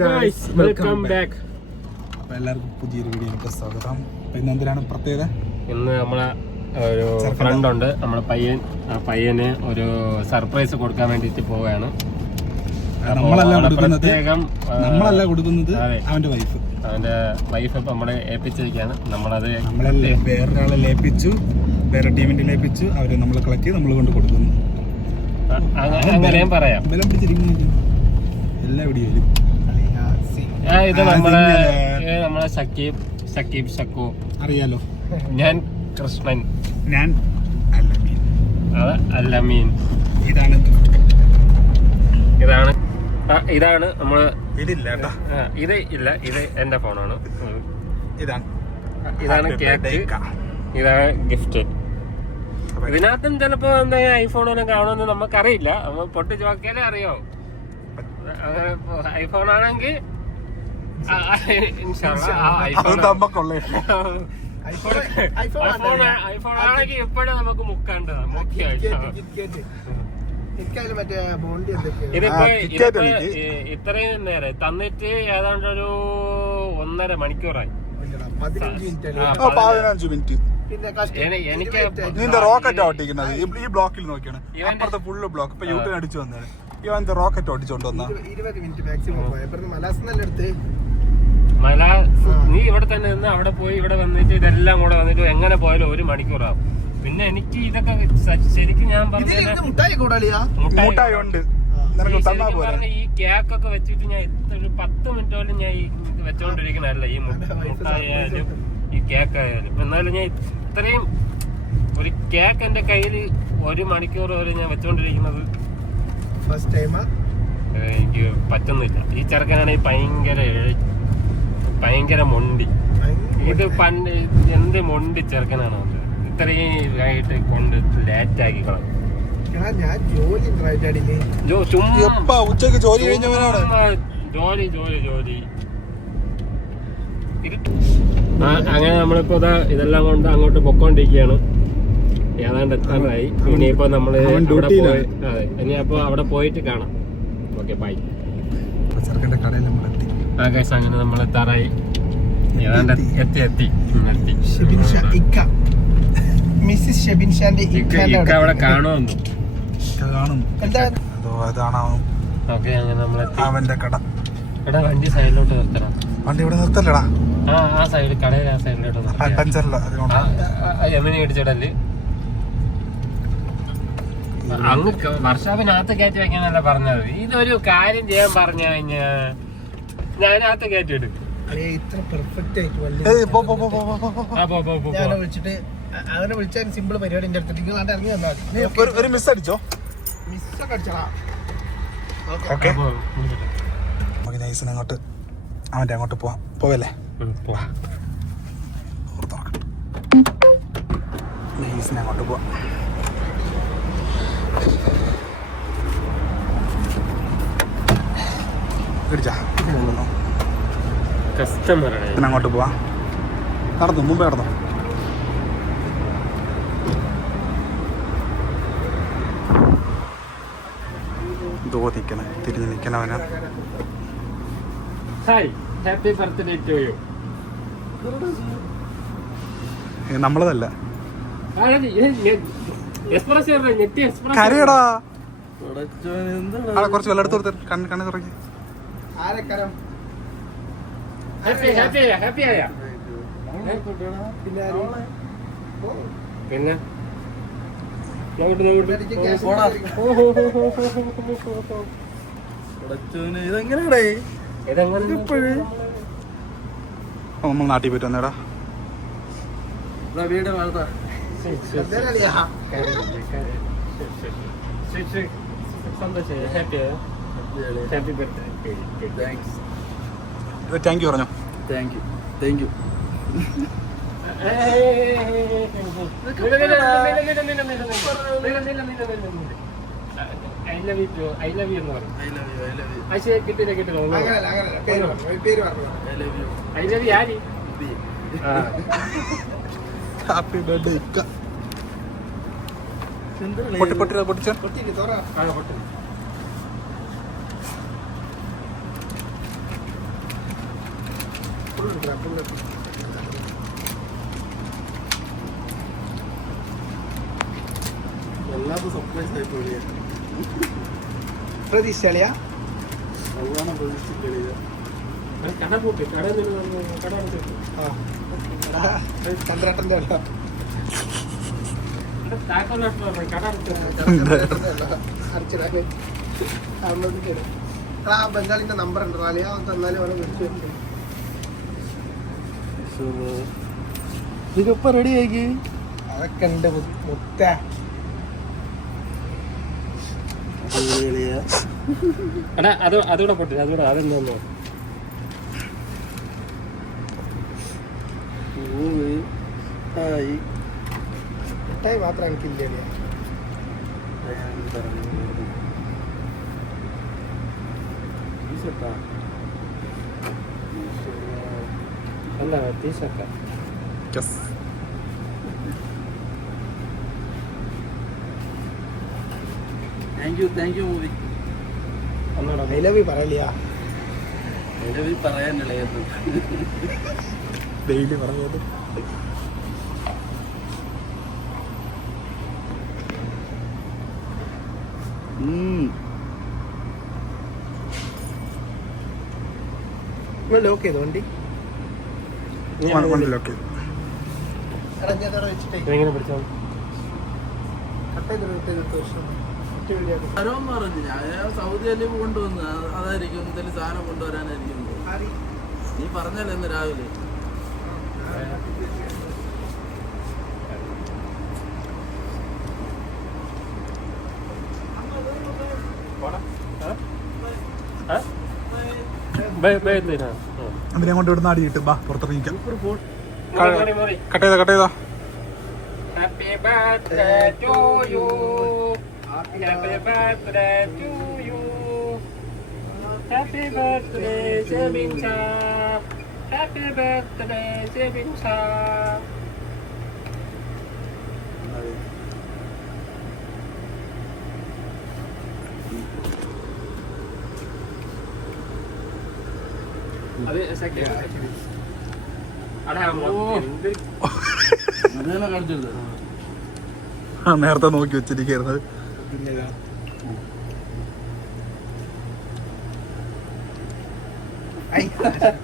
Welcome back. അപ്പോൾ എല്ലാവർക്കും പുതിയൊരു വീഡിയോയിലേക്ക് സ്വാഗതം. ഇന്ന് എന്തിനാണ് പ്രത്യേകത? ഇന്ന് നമ്മളെ ഒരു ഫ്രണ്ട് ഉണ്ട്, നമ്മളെ പയ്യൻ. ആ പയ്യന് ഒരു സർപ്രൈസ് കൊടുക്കാൻ വേണ്ടിയിട്ട് പോവുകയാണ്. നമ്മളല്ല കൊടുക്കുന്നത്, അവന്റെ വൈഫ് ഇപ്പം നമ്മളെ ഏൽപ്പിച്ചിരിക്കുകയാണ്. നമ്മളത് വേറൊരാളെ ഏൽപ്പിച്ചു, വേറെ ടീമിന്റെ ഏൽപ്പിച്ചു. അവരെ നമ്മൾ കളക്ട് ചെയ്ത് നമ്മൾ കൊണ്ട് കൊടുക്കുന്നു. അങ്ങനെയും പറയാം. എല്ലാ വീഡിയോയിലും ഇത് നമ്മളെ ഷക്കീബ് ഷക്കു അറിയാലോ. ഞാൻ കൃഷ്ണൻ, ഞാൻ അല്ലമീൻ. ഇതാണ് നമ്മള്. ഇത് ഇല്ല, ഇത് എന്റെ ഫോണാണ്. ഇതാണ് കേക്ക്, ഇതാണ് ഗിഫ്റ്റ്. ഇതിനകത്തും ചിലപ്പോ എന്തെങ്കിലും ഐഫോണൊന്നും കാണുമെന്ന് നമുക്കറിയില്ല. നമ്മൾ പൊട്ടിച്ച് നോക്കിയാലേ അറിയോ. ഐഫോൺ ആണെങ്കിൽ ഐഫോൺ ആണെങ്കിൽ ഇപ്പോഴും നമുക്ക് മുക്കേണ്ടതാ. ഇതിപ്പോ ഇത്രയും നേരം തന്നിട്ട് ഏതാണ്ട് ഒരു 1.5 മണിക്കൂറായി. 15 മിനിറ്റ്. എനിക്ക് നിന്റെ റോക്കറ്റ് ഓട്ടിക്കുന്നത് ഈ ബ്ലോക്കിൽ നോക്കിയാണ്. അപ്പുറത്തെ ഫുള്ള് ബ്ലോക്ക്. ഇപ്പൊ യൂട്യൂബ് അടിച്ചു വന്നത് ഇവൻ റോക്കറ്റ് ഓടിച്ചോണ്ട് വന്ന 20 മിനിറ്റ് മാക്സിമം. നീ ഇവിടെ തന്നെ നിന്ന് അവിടെ പോയി ഇവിടെ വന്നിട്ട് ഇതെല്ലാം കൂടെ വന്നിട്ട് എങ്ങനെ പോയാലും 1 മണിക്കൂറാവും. പിന്നെ എനിക്ക് ഇതൊക്കെ ശരിക്കും ഞാൻ പറഞ്ഞ ഈ കേക്കൊക്കെ വെച്ചിട്ട് ഞാൻ ഒരു 10 മിനിറ്റ് പോലും ഞാൻ വെച്ചോണ്ടിരിക്കണല്ല. ഈ മുട്ടായാലും ഈ കേക്ക് ആയാലും. എന്നാലും ഞാൻ ഇത്രയും ഒരു കേക്ക് എന്റെ കയ്യിൽ 1 മണിക്കൂർ വരെ ഞാൻ വെച്ചോണ്ടിരിക്കുന്നത് എനിക്ക് പറ്റുന്നില്ല. ഈ ചെറുക്കനാണെങ്കിൽ ഭയങ്കര മൊണ്ടി. ഇത് പണ്ട് എന്ത് മൊണ്ടി ചെറുക്കനാണ്. ഇത്രയും ആയിട്ട് കൊണ്ട് ലേറ്റാക്കി കളഞ്ഞു. ഉച്ചക്ക് ജോലി കഴിഞ്ഞവനാണ്. ജോലി അങ്ങനെ നമ്മളിപ്പോ ഇതെല്ലാം കൊണ്ട് അങ്ങോട്ട് പൊക്കോണ്ടിരിക്കുകയാണ്. ഏതാണ്ട് എത്താറായി. ഇനിയിപ്പോ നമ്മള് ഇനിയപ്പോ അവിടെ പോയിട്ട് കാണാം. Okay, bye. അങ്ങനെ നമ്മൾ എത്താറായി. ഏതാണ്ട് എത്തി. അവിടെ കാണുമെന്നു. ഓക്കെ, അങ്ങനെ നമ്മളെത്തി. അവന്റെ കട. എടാ, വണ്ടി സൈഡിലോട്ട് നിർത്തണം. വണ്ടി ഇവിടെ നിർത്തല്ലടാ. ആ സൈഡ്, കടയിൽ ആ സൈഡിലോട്ട് യമനി ഇടിച്ചിടല്. അങ്ങ് വർഷാപ്പിനകത്ത് കയറ്റി വെക്കാനല്ല പറഞ്ഞത്. ഇതൊരു കാര്യം ചെയ്യാൻ പറഞ്ഞു കഴിഞ്ഞാ ഞാനകത്ത് കയറ്റിയിടും. ഇത്ര പെർഫെക്റ്റ് ആയിട്ട് വിളിച്ചിട്ട് അവനെ വിളിച്ചാൽ സിമ്പിൾ പരിപാടി. എന്റെ അടുത്തേക്ക് ഇറങ്ങി വന്നാൽ ഒരു മിസ് അടിച്ചോ. മിസ്സൊക്കെ അടിച്ചടാ. അങ്ങോട്ട് അവന്റെ അങ്ങോട്ട് പോവല്ലേ. അങ്ങോട്ട് പോവാം. അങ്ങോട്ട് പോവാ. നടന്നു, മുമ്പേ നടന്നു. തിരിഞ്ഞ് നിൽക്കണവനാ. Happy birthday to you. നമ്മളതല്ല. കരയടാ. കുറച്ച് വെള്ളം എടുത്ത് കൊടുത്ത് കണ്ണ് തുറക്കി. പിന്നെ നമ്മൾ നാട്ടിൽ പോയിട്ട് വന്നേടാ. താങ്ക് യു പറഞ്ഞോ. Thank you. I love you too. I love you എന്ന് പറഞ്ഞു. കിട്ടില്ല. I love you ആരി. Happy birthday. പൊട്ടിച്ചോ. വല്ലാത്ത സർപ്രൈസ് ആയി പോയി. പ്രതീക്ഷയാ അതുമാണ് പ്രതീക്ഷിക്കലില്ല. കട പോട്ട് കട ചന്ദ്രേട്ടൻ്റെ അല്ല ആ ബംഗാളിന്റെ നമ്പർ ഉണ്ട് റാലിയാ തന്നാലും അവിടെ വിളിച്ചു വരുന്നുണ്ട്. ഇതിപ്പോ റെഡി ആക്കി അതൊക്കെ ഉണ്ട് മുത്ത എടാ അതൂടെ പൊട്ടില്ല അതൂടെ അതെന്തോ മിഠായി മാത്രം എനിക്കില്ല. അല്ല ടീഷർട്ടാ thank you movie. I love you പറയലിയാ പറയാനല്ലേ ഡെയിലി പറഞ്ഞത്. ലോക്ക് ചെയ്തോ വണ്ടി വെച്ചിട്ടേ എങ്ങനെ പിടിച്ചോ കട്ട് ചെയ്തിട്ട് പറഞ്ഞു ഞാൻ സൗദിയിൽ കൊണ്ടുവന്ന് അതായിരിക്കും എന്തെങ്കിലും സാധനം കൊണ്ടുവരാനായിരിക്കും. നീ പറഞ്ഞല്ലേ ഇന്ന് രാവിലെ. അതിനെ കൊണ്ട് ഇവിടുന്ന് അടിയിട്ട് ബാ പുറത്തിറങ്ങിക്കാം. കട്ട് ചെയ്താ Happy birthday to you. Happy birthday to you. Happy birthday, Jebin Shah. Happy birthday, Jebin Shah. അത് സെക്കൻഡ് അടാ എന്ത് അതേനെ കാണിച്ചത് നേരത്തെ നോക്കി വെച്ചിരിക്കുന്നത്.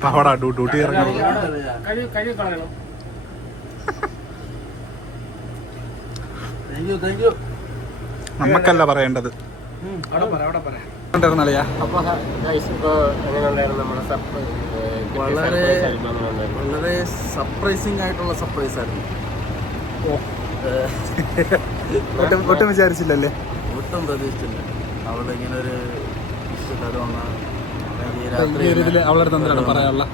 അവിടെ ഡ്യൂട്ടി ഇറങ്ങണം. കഴിവ് കളയണം. താങ്ക് യു നമ്മക്കല്ല പറയേണ്ടത്. ിയാ അപ്പൊ ഇപ്പൊ എങ്ങനെയുണ്ടായിരുന്നു നമ്മുടെ വളരെ സർപ്രൈസിങ് ആയിട്ടുള്ള സർപ്രൈസ് ആയിരുന്നു. ഒട്ടും വിചാരിച്ചില്ലല്ലേ? ഒട്ടും പ്രതീക്ഷിച്ചില്ല. അവളുടെ ഇങ്ങനെ ഒരു പറയാനുള്ള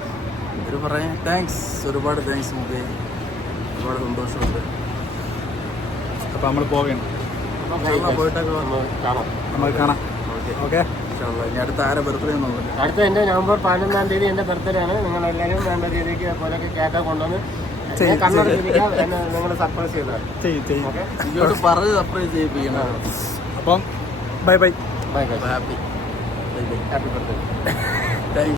പറയാൻ താങ്ക്സ്, ഒരുപാട് താങ്ക്സ്. നമുക്ക് ഒരുപാട് സന്തോഷമുണ്ട്. അപ്പൊ നമ്മൾ പോവുകയാണ്. പോയിട്ടൊക്കെ കാണാം. നമുക്ക് കാണാം. ഓക്കെ. ഇനി അടുത്ത ആരെ ബർത്ത്ഡേ എന്നുള്ളത് അടുത്ത എൻ്റെ നവംബർ 11-ാം തീയതി എൻ്റെ ബർത്ത്ഡേ ആണ്. നിങ്ങളെല്ലാവരും വേണ്ട രീതിക്ക് പോലൊക്കെ കേക്കൊക്കെ കൊണ്ടുവന്ന് കണ്ണൂർ നിങ്ങൾ സർപ്രൈസ് ചെയ്തതാണ്. ഇങ്ങോട്ട് പറഞ്ഞ് സർപ്രൈസ് ചെയ്യിപ്പിക്കണം. അപ്പം bye bye. By happy happy birthday. Thank